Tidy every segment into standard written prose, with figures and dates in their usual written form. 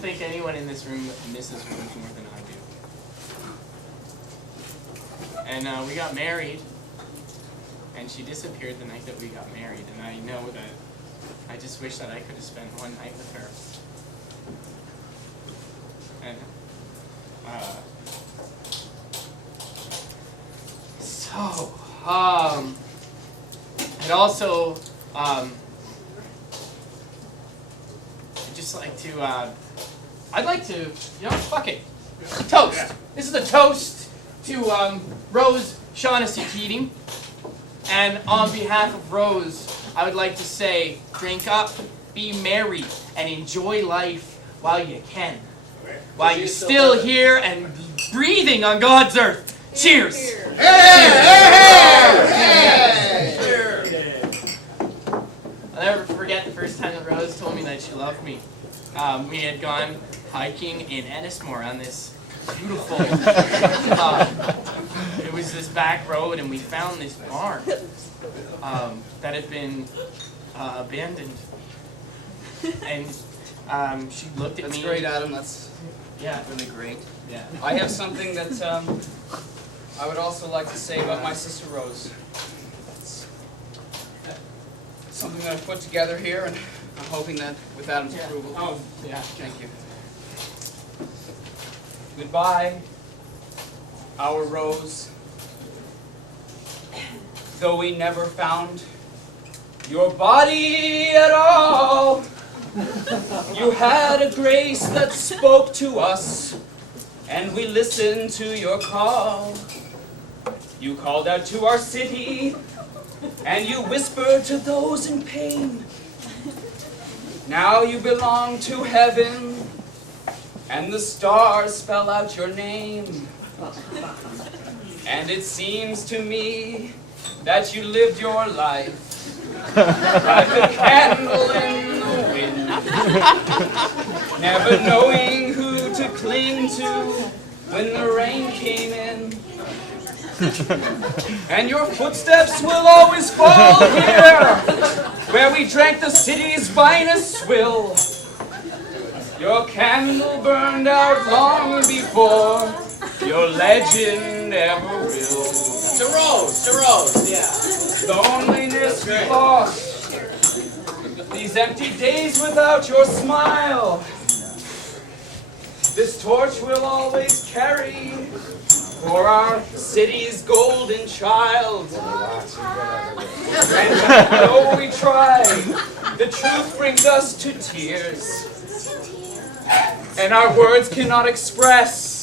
don't think anyone in this room misses Rose more than I do. And we got married, and she disappeared the night that we got married, and I know that I just wish that I could have spent one night with her. And I'd also I'd just like to I'd like to, you know, fuck it, toast. Yeah. This is a toast to Rose Shaughnessy Keating, and on behalf of Rose, I would like to say, drink up, be merry, and enjoy life while you can. While you're still here and breathing on God's earth. Cheers! Hey! Hey! Hey! I'll never forget the first time that Rose told me that she loved me. We had gone hiking in Ennismore on this beautiful, it was this back road, and we found this barn that had been abandoned. And she looked at me. That's great, Adam. That's really great. Yeah. I have something that I would also like to say about my sister Rose. It's something that I've put together here, and I'm hoping that with Adam's approval. Oh, yeah. Thank you. Goodbye, our Rose. Though we never found your body at all, you had a grace that spoke to us, and we listened to your call. You called out to our city, and you whispered to those in pain. Now you belong to heaven, and the stars spell out your name. And it seems to me that you lived your life like a candle in the wind, never knowing who to cling to when the rain came in. And your footsteps will always fall here, where we drank the city's finest swill. Your candle burned out long before your legend ever will. To Rose, yeah. Loneliness we lost, these empty days without your smile. This torch we'll always carry for our city's golden child. And though we try, the truth brings us to tears, and our words cannot express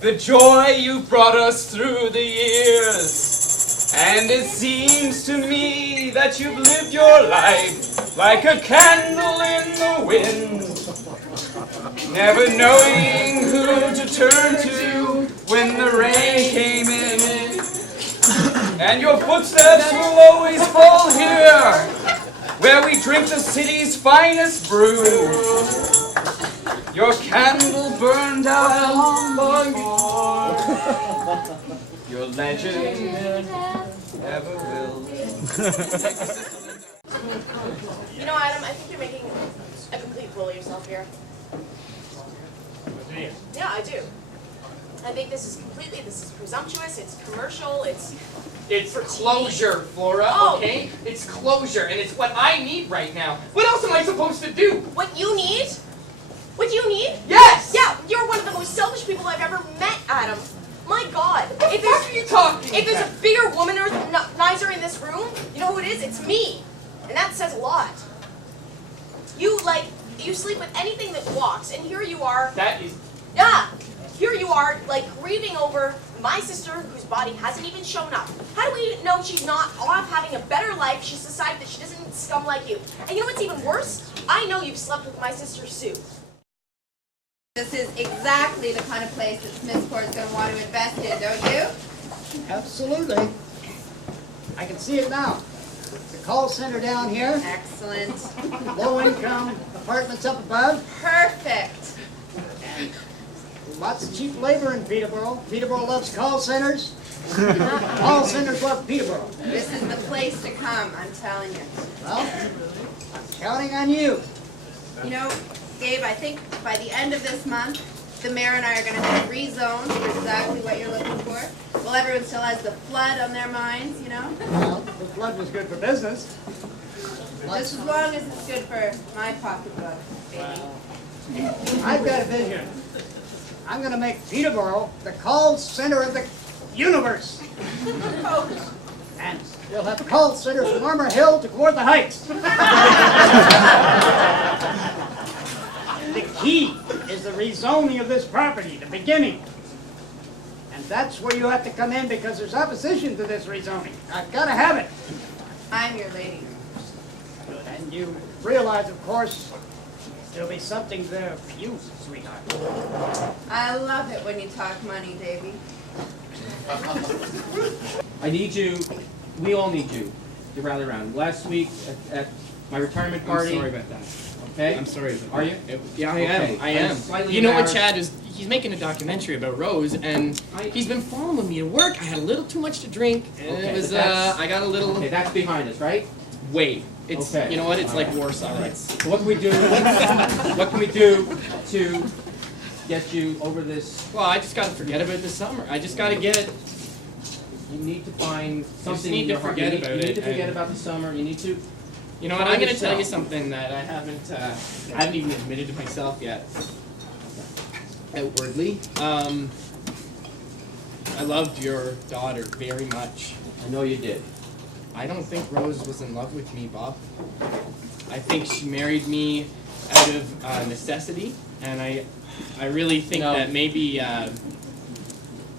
the joy you brought us through the years. And it seems to me that you've lived your life like a candle in the wind, never knowing who to turn to when the rain came in. And your footsteps will always fall here, where we drink the city's finest brew. Your candle burned out long before your legend ever will. You know, Adam, I think you're making a complete fool of yourself here. Yeah, I do. I think this is presumptuous, it's commercial, it's closure, Flora, okay? It's closure, and it's what I need right now. What else am I supposed to do? What you need? What you need? Yes! Yeah, you're one of the most selfish people I've ever met, Adam. My God. What the fuck are you talking If there's a bigger womanizer in this room, you know who it is? It's me. And that says a lot. You sleep with anything that walks, and here you are. That is... Yeah. Here you are, grieving over my sister whose body hasn't even shown up. How do we know she's not off having a better life? She's decided that she doesn't need scum like you. And you know what's even worse? I know you've slept with my sister Sue. This is exactly the kind of place that Smithsport is going to want to invest in, don't you? Absolutely. I can see it now. The call center down here. Excellent. Low-income apartments up above. Perfect. And lots of cheap labor in Peterborough. Peterborough loves call centers. Call centers love Peterborough. This is the place to come, I'm telling you. Well, I'm counting on you. You know, Gabe, I think by the end of this month, the mayor and I are gonna have rezoned for exactly what you're looking for. Well, everyone still has the flood on their minds, you know? Well, the flood was good for business. Just as long as it's good for my pocketbook, baby. I've got a vision. I'm gonna make Peterborough the call center of the universe. And we'll have call centers from Armour Hill to Toward the Heights. The key is the rezoning of this property, the beginning. And that's where you have to come in because there's opposition to this rezoning. I've got to have it. I'm your lady. And you realize, of course, there'll be something there for you, sweetheart. I love it when you talk money, Davy. I need you, we all need you to rally around. Last week at my retirement party. I'm sorry about that. Okay? I'm sorry. Are you? Yeah, I am. Okay. I am. I'm slightly You know what, embarrassed. Chad is? He's making a documentary about Rose, and he's been following me to work. I had a little too much to drink, and Okay, it was. but that's- I got a little. Okay, that's behind us, right? Wait. It's. Okay. You know what? It's All like right. Warsaw. All right. It's. So what can we do? What can we do to get you over this? Well, I just gotta forget about this summer. I just gotta get. You need to find something need in to your heart. forget You need, about you need it to forget and- about the summer. You need to. You know what? Find I'm gonna tell you yourself. something that I haven't even admitted to myself yet. Outwardly. I loved your daughter very much. I know you did. I don't think Rose was in love with me, Bob. I think she married me out of necessity, and I really think No. that maybe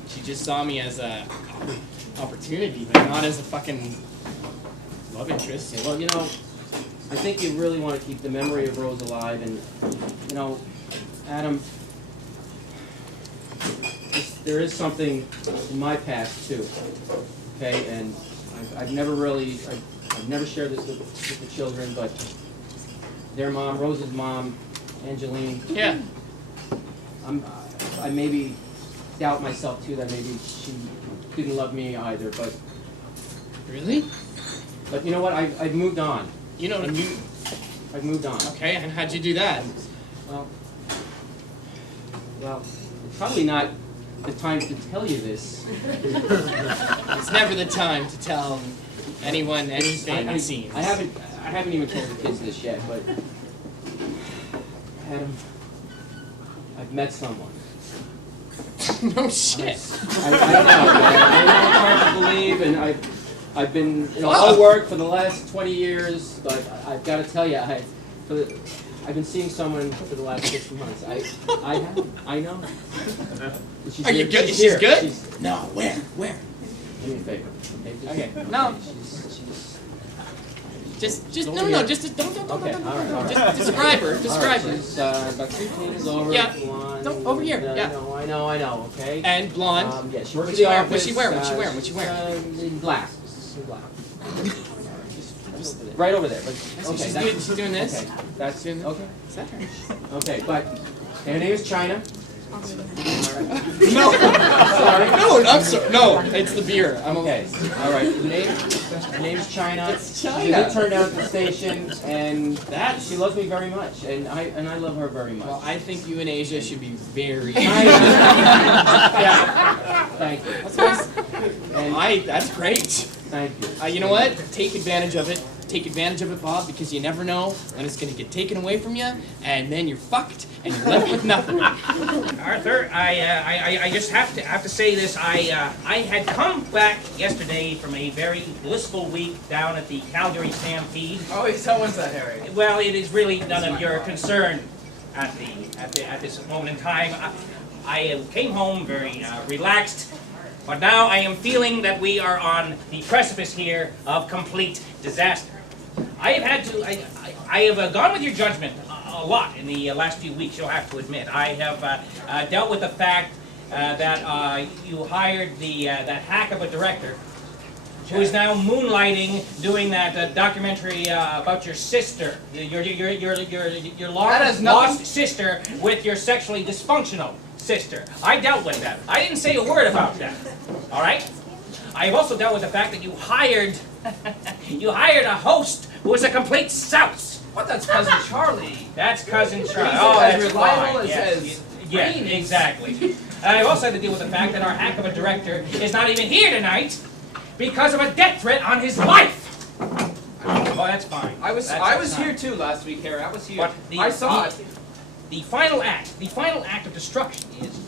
she just saw me as a opportunity, but not as a fucking love interest. Okay, well, you know, I think you really want to keep the memory of Rose alive, and, you know, Adam, there is something in my past too, okay, and I've never really, I've never shared this with the children, but their mom, Rose's mom, Angeline, Yeah. I maybe doubt myself too that maybe she didn't love me either, but Really? you know what, I've moved on. You know what I mean? I've moved on. Okay, and how'd you do that? Well, it's probably not the time to tell you this. It's never the time to tell anyone anything, it seems. I haven't even told the kids this yet, but Adam, I've met someone. No shit. I know, man. I know it's hard to believe, and I've been all work for the last 20 years, but I've got to tell you, I've been seeing someone for the last 6 months. I know. She's Are you here. good? She's She's here. good? No, where? Do me a favor. Okay. No. Just don't Okay, all all right. Just describe her. Describe her. She's about 2 tables over. Yeah. Blonde. No, over here, yeah. I know. Okay. And blonde. Yeah, she works What's in she the wearing? office. What's she wearing? What's she wearing? What's she wearing? In black. In black. Just right over there. But, So okay, she's that's- doing. She's doing this. Okay, that's Doing this? okay. Is that her? Okay, but her name is China. No. Sorry. No, I'm sorry. No, it's the beer. I'm Okay. All right. Her name is China. It's China. She did turn down at the station, and That's- she loves me very much, and I love her very much. Well, I think you and Asia should be very. Yeah. Thank you. That's nice. And That's great. thank you. You know what? Take advantage of it. Take advantage of it, Bob, because you never know when it's going to get taken away from you, and then you're fucked, and you're left with nothing. Arthur, I just have to say this. I had come back yesterday from a very blissful week down at the Calgary Stampede. Oh, tell us that, Harry. Well, it is really none of your concern at this moment in time. I came home very relaxed, but now I am feeling that we are on the precipice here of complete disaster. I have gone with your judgment a lot in the last few weeks, you'll have to admit. I have dealt with the fact that you hired that hack of a director who is now moonlighting doing that documentary about your sister, your lost sister with your sexually dysfunctional sister. I dealt with that. I didn't say a word about that. All right? I have also dealt with the fact that you hired a host who was a complete souse. What? That's Cousin Charlie. That's Cousin Charlie. He's Oh, as that's reliable fine. as- Yes, as yes, rain is. exactly. And I also had to deal with the fact that our hack of a director is not even here tonight because of a death threat on his life. Oh, that's fine. I was That's here fine. too last week, Harry. I was here. But I saw it. The final act of destruction is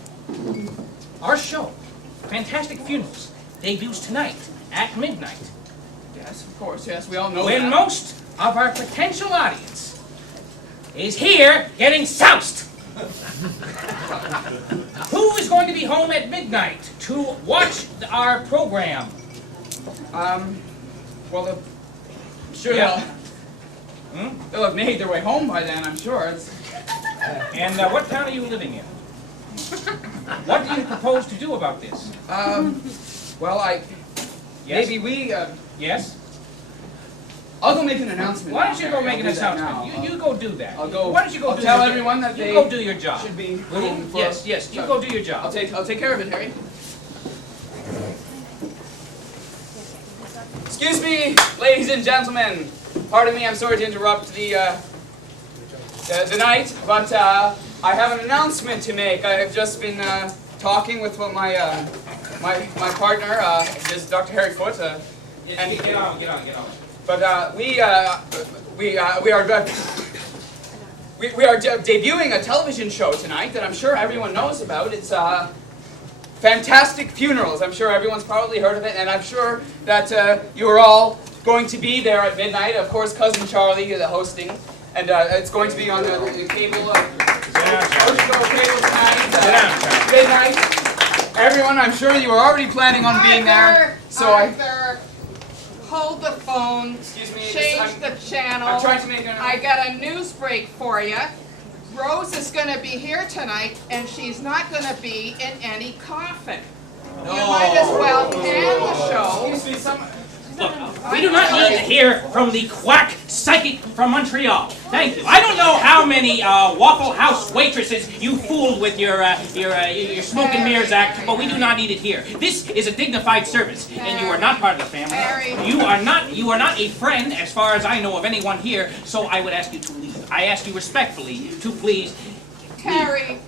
our show, Fantastic Funerals, debuts tonight at midnight. Yes, of course. Yes, we all know When that. most of our potential audience is here getting soused. Who is going to be home at midnight to watch our program? Well, I'm sure Yeah. they'll have made their way home by then. I'm sure. It's, And what town are you living in? What do you propose to do about this? well, Yes? maybe we. Yes? I'll go make an announcement. Why don't you go Harry. make I'll an do that announcement? now. You go do that. I'll go. Why don't you go I'll do tell your everyone that You they go do your job. should be Will you? home for. Yes, yes. You go do your job. I'll take care of it, Harry. Excuse me, ladies and gentlemen. Pardon me, I'm sorry to interrupt the night, but I have an announcement to make. I have just been talking with my partner, this is Dr. Harry Foote, Yes, get on. but we are debuting a television show tonight that I'm sure everyone knows about. It's Fantastic Funerals. I'm sure everyone's probably heard of it, and I'm sure that you are all going to be there at midnight. Of course, Cousin Charlie, the hosting, and it's going to be on the cable. Cable tonight, midnight. Everyone, I'm sure you are already planning on being there. So Arthur, hold the phone. Excuse me. Change the channel. I'm trying to make an. I got a news break for you. Rose is going to be here tonight, and she's not going to be in any coffin. You might as well end the show. Excuse me, Look, we do not need to hear from the quack psychic from Montreal. Thank you. I don't know how many Waffle House waitresses you fooled with your smoke and mirrors act, but we do not need it here. This is a dignified service, and you are not part of the family. Harry. You are not a friend, as far as I know of anyone here. So I would ask you to leave. I ask you respectfully to please. Harry.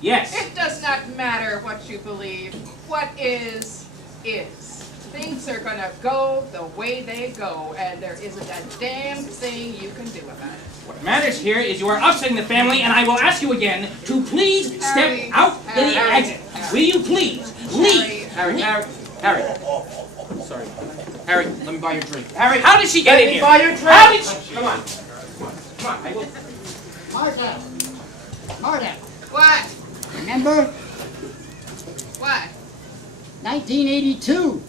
Yes. It does not matter what you believe. What is. Things are going to go the way they go, and there isn't a damn thing you can do about it. What matters here is you are upsetting the family, and I will ask you again to please step Harry, out to the Harry, exit. Will you please leave? Harry. Harry. Sorry. Harry, let me buy your drink. Harry, how did she get in here? buy your drink. How did she? Come on. I will. Marta, What? remember What? 1982?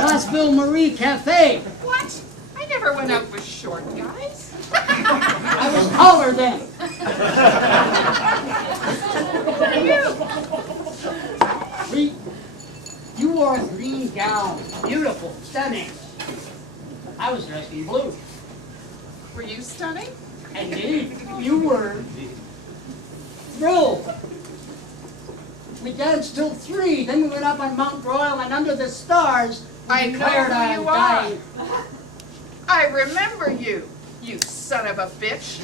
Rossville Marie Cafe. What? I never went out with short guys. I was taller then. You wore a green gown. Beautiful, stunning. I was dressed in blue. Were you stunning? Indeed, you were thrilled. We danced till 3, then we went up on Mount Royal, and under the stars, we I know declared who our you are. dying. I remember you, you son of a bitch.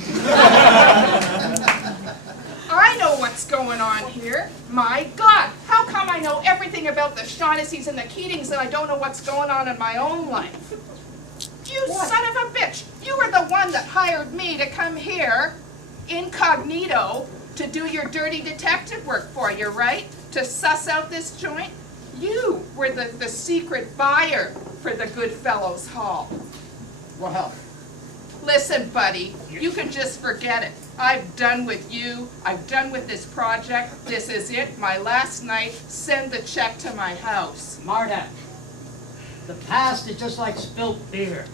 I know what's going on here. My God, how come I know everything about the Shaughnessy's and the Keatings and I don't know what's going on in my own life? You son of a bitch, you were the one that hired me to come here, incognito, to do your dirty detective work for you, right? To suss out this joint? You were the secret buyer for the Goodfellows Hall. Well, Listen, buddy, you can just forget it. I've done with you. I've done with this project. This is it, my last night. Send the check to my house. Marta, the past is just like spilt beer.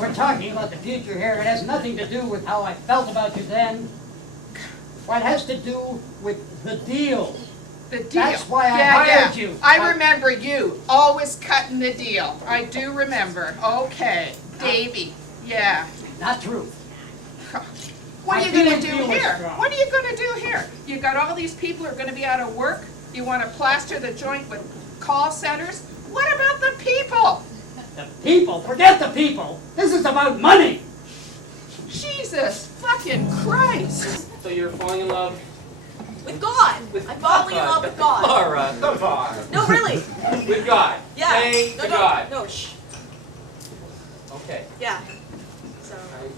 We're talking about the future here. It has nothing to do with how I felt about you then. What has to do with the deal. The deal. That's why I hired you. I remember you, always cutting the deal. I do remember. Okay, Davy. Yeah. Not true. What are My you going to feeling do was here? strong. What are you going to do here? You got all these people who are going to be out of work. You want to plaster the joint with call centers. What about the people? The people? Forget the people. This is about money. Jesus fucking Christ. So you're falling in love? With God. I'm falling in love with God. Laura, come on. No, really. With God. Yeah. Say No, to no, God. no, shh. Okay. Yeah. So. I'm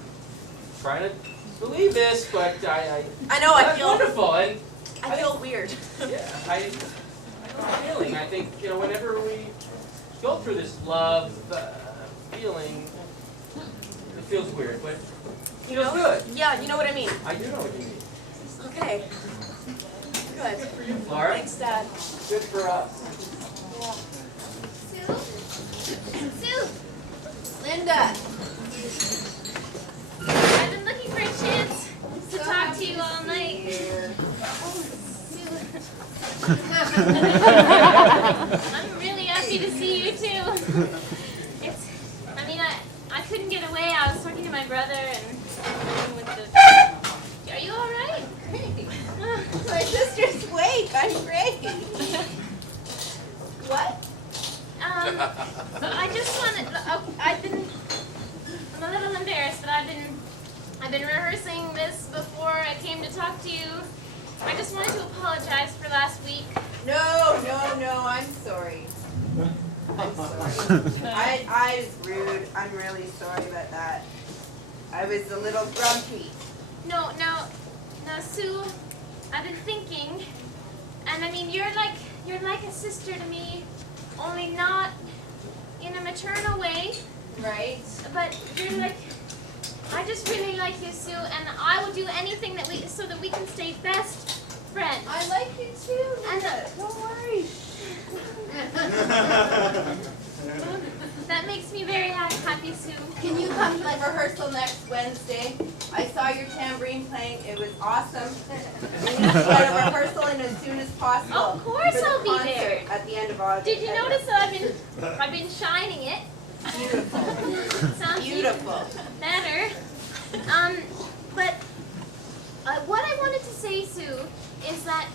trying to believe this, but I I know, I that's feel. wonderful. And I feel weird. yeah, I know the feeling. I think, whenever we go through this love feeling, it feels weird, but it feels good. Yeah, you know what I mean. I do know what you mean. Okay. Good. For you, Laura. Thanks, Dad. Good for us. Sue! Linda! I've been looking for a chance to talk to you all night. I'm really happy to see you too. I couldn't get away. I was talking to my brother and with the. Are you all right? Great. My sister's awake. I'm great. What? I just wanted. I'm a little embarrassed, but I've been rehearsing this before I came to talk to you. I just wanted to apologize for last week. No, I'm sorry. I'm sorry. I was rude. I'm really sorry about that. I was a little grumpy. No, Sue, I've been thinking, and I mean, you're like a sister to me, only not in a maternal way. Right? But you're like, I just really like you, Sue, and I will do anything so that we can stay best friends. I like you too, And Linda. Don't worry. that makes me very happy, Sue. Can you come to the rehearsal next Wednesday? I saw your tambourine playing. It was awesome. We need to get a rehearsal in as soon as possible. Of course for the I'll be concert there. At the end of August. Did you notice that I've been shining it? Beautiful. Sounds Beautiful. better. But what I wanted to say, Sue, is that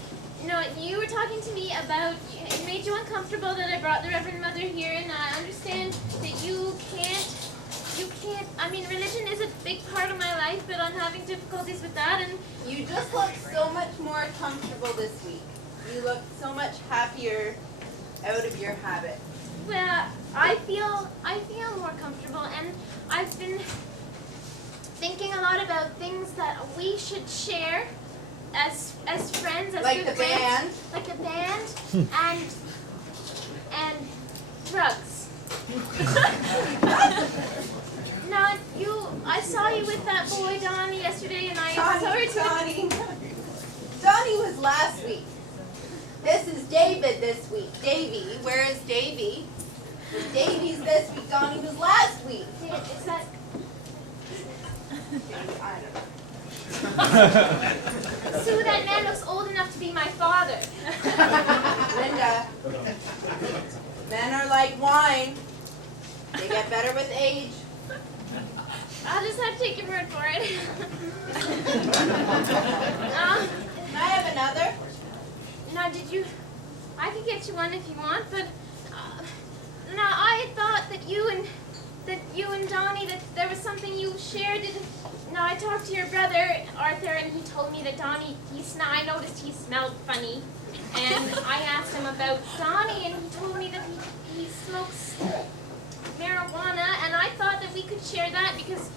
you were talking to me about it made you uncomfortable that I brought the Reverend Mother here, and I understand that you can't. I mean, religion is a big part of my life, but I'm having difficulties with that, and You just look so much more comfortable this week. You look so much happier out of your habit. well, I feel more comfortable, and I've been thinking a lot about things that we should share as friends, as Like good the friends. band? Like the band and drugs. Now I saw you with that boy Donnie yesterday, and I sorry to. Donnie was last week. This is David this week. Davy, where is Davy? Davy's this week. Donnie was last week. Is that? I don't know. Sue, that man looks old enough to be my father. Linda, men are like wine. They get better with age. I'll just have to take your word for it. Can I have another? Now, I could get you one if you want, but now I thought that you and Donnie, that there was something you shared. Now I talked to your brother Arthur, and he told me that Donnie, I noticed he smelled funny, and I asked him about Donnie, and he told me that he smokes marijuana, and I thought that we could share that because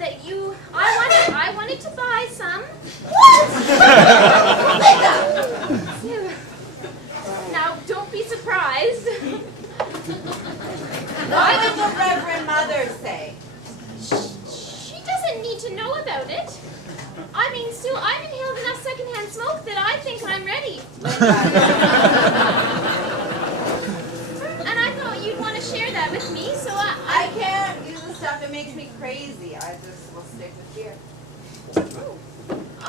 I wanted to buy some. What? Now don't be surprised. What did the Reverend Mother say? She doesn't need to know about it. I mean, Sue, I've inhaled enough secondhand smoke that I think I'm ready. And I thought you'd want to share that with me, so I can't do the stuff that makes me crazy. I just will stick with beer.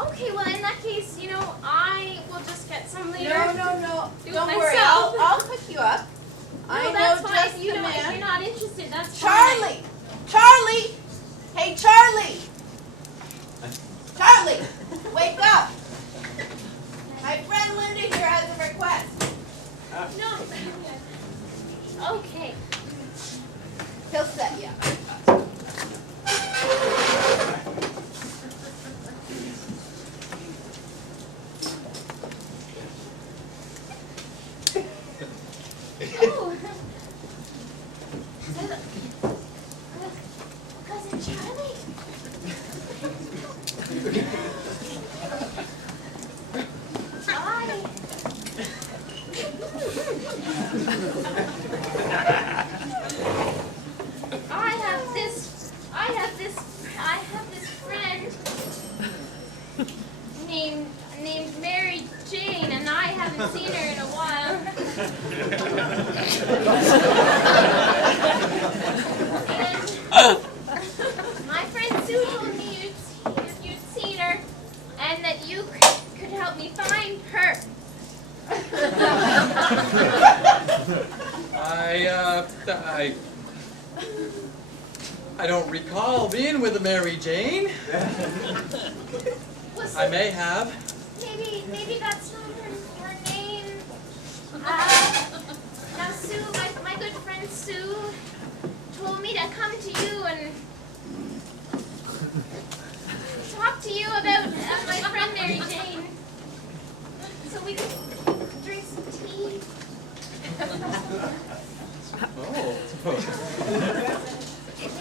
Okay, well, in that case, I will just get some later. No. Do it Don't worry. myself. I'll hook you up. I No, know that's fine. just If the if man. you're not interested, that's fine. Charlie! Charlie! Hey, Charlie! Charlie! Wake up! My friend Linda here has a request. No. Okay. I don't recall being with a Mary Jane. I may have. Maybe that's not her name. Now Sue, my good friend Sue, told me to come to you and talk to you about my friend Mary Jane, so we could drink some tea. Oh.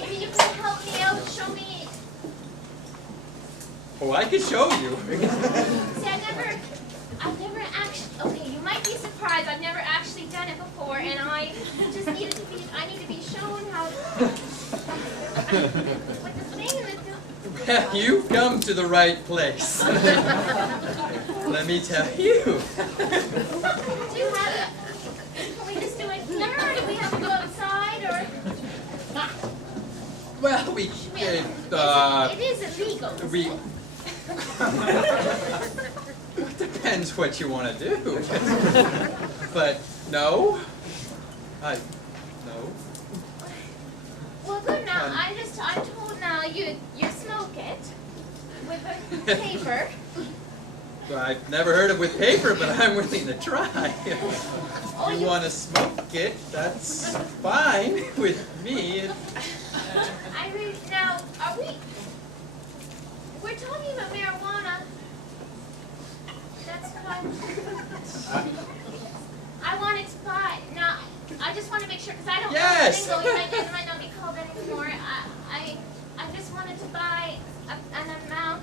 Maybe you can help me out, show me. Oh, I could show you. See, I've never actually, okay, you might be surprised, I've never actually done it before, and I just I need to be shown how, with the thing and the. Well, you've come to the right place. Let me tell you. Do you have it? Can we just do it here, or do we have to go outside, or? Well, we could, It is illegal. Depends what you want to do. But no. No. Well, good now. I'm told now you smoke it with a paper. Well, I've never heard of with paper, but I'm willing to try. Oh, You want to smoke it, that's fine with me. Now, we're talking about marijuana. That's what I wanted to buy. Now, I just want to make sure, because I don't Yes. know the lingo, it might not be called anymore. I just wanted to buy an amount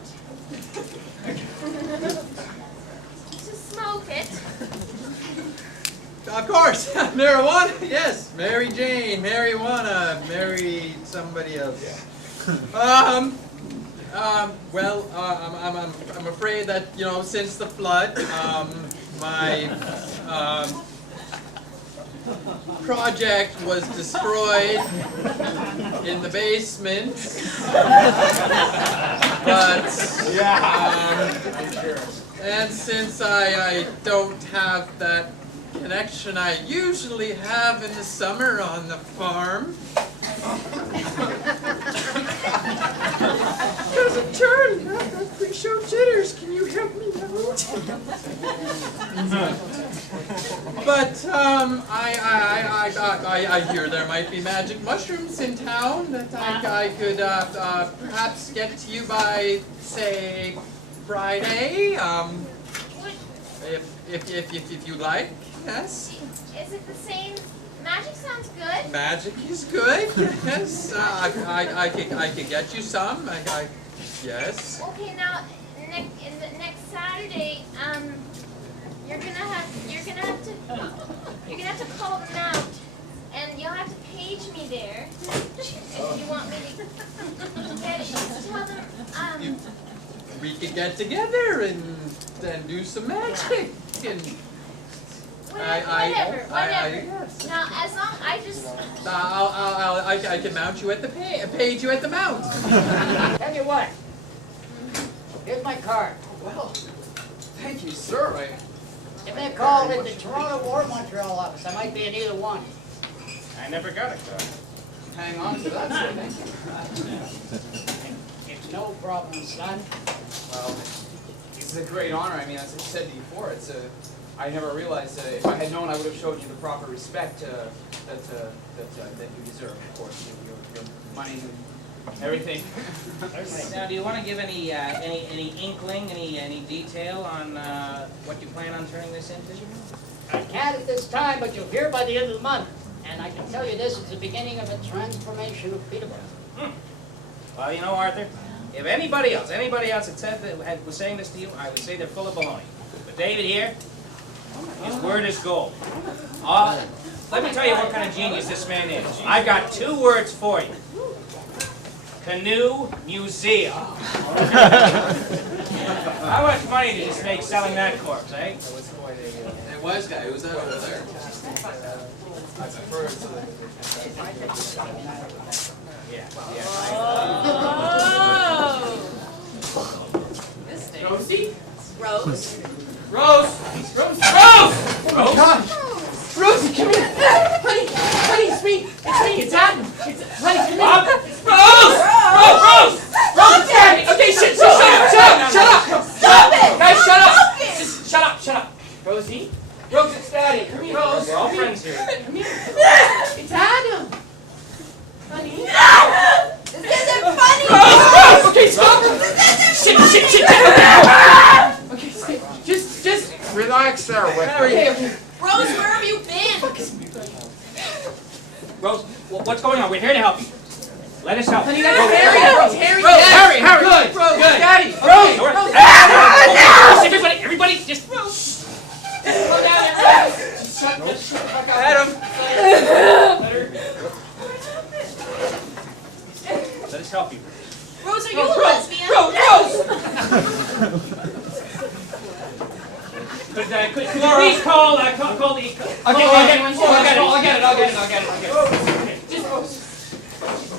to smoke it. Of course, marijuana, yes. Mary Jane, marijuana, marry somebody else. Well, I'm afraid that, since the flood, my project was destroyed in the basement. But, and since I don't have that connection I usually have in the summer on the farm. Doesn't turn after pre-show jitters. Can you help me out? But I hear there might be magic mushrooms in town that I could perhaps get to you by, say, Friday. If you like. Yes. Is it the same? Magic sounds good. Magic is good. Yes. I could get you some. Yes. Okay, now next Saturday, you're gonna have to call them out, and you'll have to page me there if you want me to get it. Just tell them. We could get together and do some magic and. Whatever. Yes. Now, as long I just. I can mount you at the page you at the mount. Tell you what, here's my card. Well, thank you, sir. Give me a call at the Toronto or Montreal office. I might be in either one. I never got a card. Hang on to that, sir. Thank you. It's no problem, son. Well, it's a great honor. I mean, as I said before, I never realized that if I had known, I would have showed you the proper respect that you deserve. Of course, your money and everything. Now, do you want to give any inkling, any detail on what you plan on turning this into? I can't at this time, but you'll hear by the end of the month. And I can tell you this is the beginning of a transformation of Peterborough. Well, you know, Arthur, if anybody else had said that was saying this to you, I would say they're full of baloney. But David here, his word is gold. Let me tell you what kind of genius this man is. I've got 2 words for you. Canoe Museum. How much money did you make selling that corpse, eh? It was guy. It was that over there. I prefer it to the. Yeah. Rosie? Rose. Rose! Rosie, come here! Honey, sweet! relax there with me. Rose, where have you been? Rose, what's going on? We're here to help you. Let us help. Honey, Rose, that's Harry. Harry. Good. Rose, Good. Daddy. Rose. Rose, everybody, just Slow down, everybody. Just shut the fuck up. Had him. let us help you. Rose, are you a lesbian? Could you please call the... I'll get it.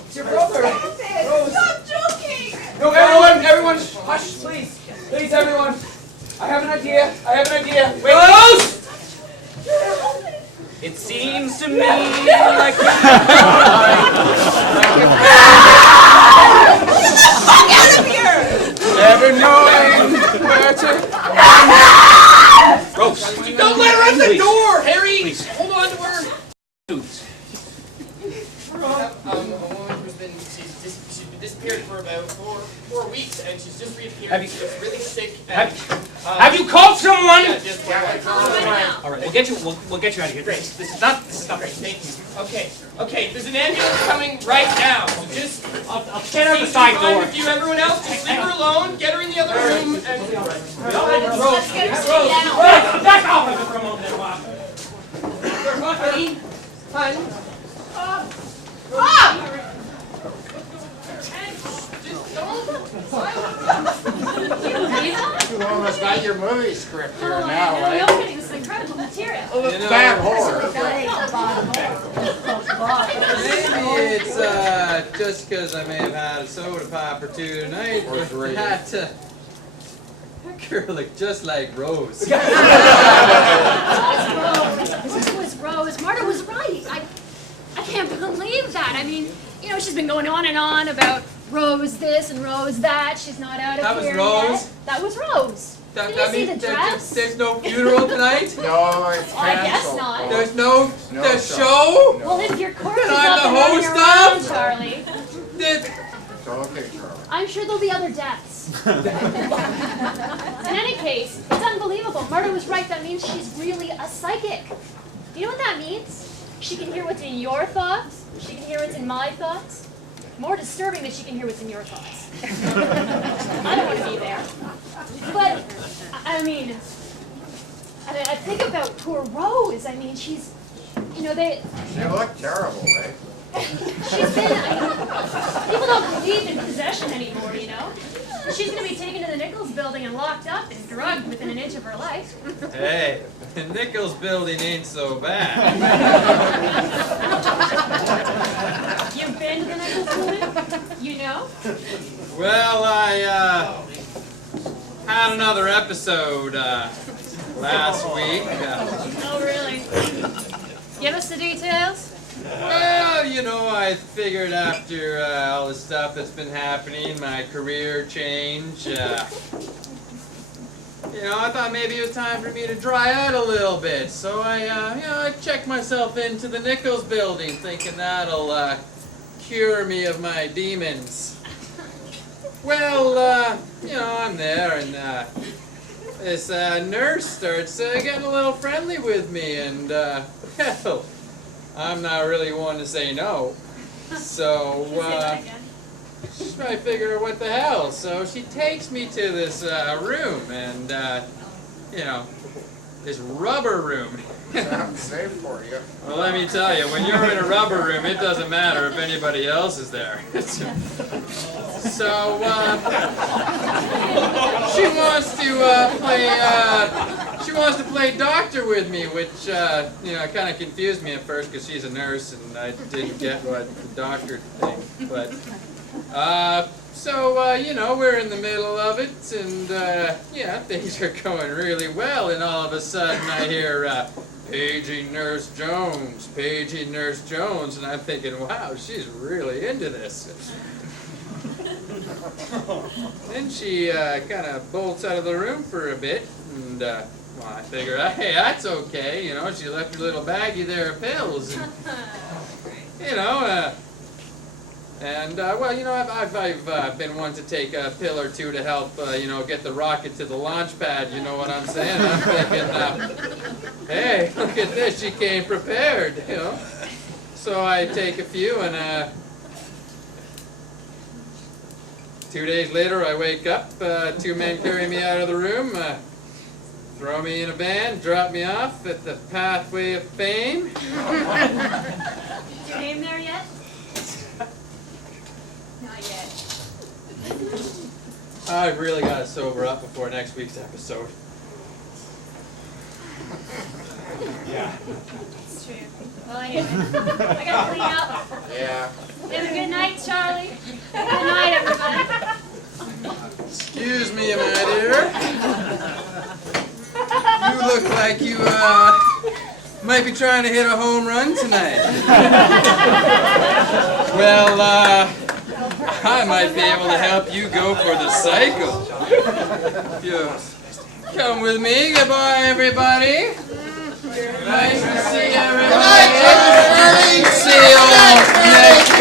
It's your brother. Stop joking! No, everyone, hush, please. Please, everyone. I have an idea. Wait. Rose! It seems to me like Never knowing where to. Rose, Don't let her out the Please. door, Harry. Please. Hold on to her. Dudes. A woman who's been she's been disappeared for about four weeks, and she's just reappeared. Have you- She's really sick. And, Have you called someone? Yeah, just All right, we'll get you out of here. This is not great. Thank you. Okay. There's an ambulance coming right now. So just I'll get her out the side fine door. with you. Everyone else, just leave her alone. Get her in the other room. And Let's get her sit down. Back off of it for a moment there, Bob. honey, You almost got your movie script here Oh, now, I know, right? you're getting some incredible material. Bad horror. Maybe it's just because I may have had a soda pop or two tonight, Or but three. that girl looked just like Rose. Rose. Marta was right. I can't believe that. I mean, you know, she's been going on and on about Rose this and Rose that. She's not out of That was here Rose? yet. That was Rose. That Did you see means the dress? there's no funeral tonight? No, it's Oh, I guess canceled. not. There's no No the show. show? Well, if your corpse is Then I'm up the and running host around, of? Charlie, Did- It's okay, Charlie. I'm sure there'll be other deaths. In any case, it's unbelievable. Marta was right. That means she's really a psychic. Do you know what that means? She can hear what's in your thoughts. She can hear what's in my thoughts. More disturbing that she can hear what's in your thoughts. I don't want to be there. But, I mean, I think about poor Rose. I mean, she's, you know, She looked terrible, eh? she's been, people don't believe in possession anymore, you know? She's going to be taken to the Nichols building and locked up and drugged within an inch of her life. Hey, the Nichols building ain't so bad. You've been to the Nichols building? You know? Well, I had another episode last week. Oh, really? Give us the details. Well, you know, I figured after all the stuff that's been happening, my career change, you know, I thought maybe it was time for me to dry out a little bit. So I checked myself into the Nichols building, thinking that'll cure me of my demons. Well, you know, I'm there, and this nurse starts getting a little friendly with me, and well, I'm not really one to say no. So, I figure, what the hell? So she takes me to this room, and, you know, this rubber room. Sounds safe for you. Well, let me tell you, when you're in a rubber room, it doesn't matter if anybody else is there. So, she wants to play doctor with me, which, you know, kind of confused me at first because she's a nurse and I didn't get what the doctor thing. But, so, you know, we're in the middle of it and, yeah, things are going really well, and all of a sudden I hear, paging Nurse Jones, and I'm thinking, wow, she's really into this. Then she kind of bolts out of the room for a bit, and well, I figure, hey, that's okay, you know, she left her little baggie there of pills, and, you know, And well, you know, I've been one to take a pill or two to help, you know, get the rocket to the launch pad. You know what I'm saying? I'm thinking, hey, look at this, she came prepared, you know. So I take a few, and 2 days later I wake up, 2 men carry me out of the room, throw me in a van, drop me off at the pathway of fame. Is your name there yet? Not yet. I've really got to sober up before next week's episode. Yeah. It's true. Well, I gotta clean up. Yeah. Have a good night, Charlie. Good night, everybody. Excuse me, my dear. You look like you might be trying to hit a home run tonight. Well, I might be able to help you go for the cycle. If you come with me. Goodbye, everybody. Nice to see everybody. See you all next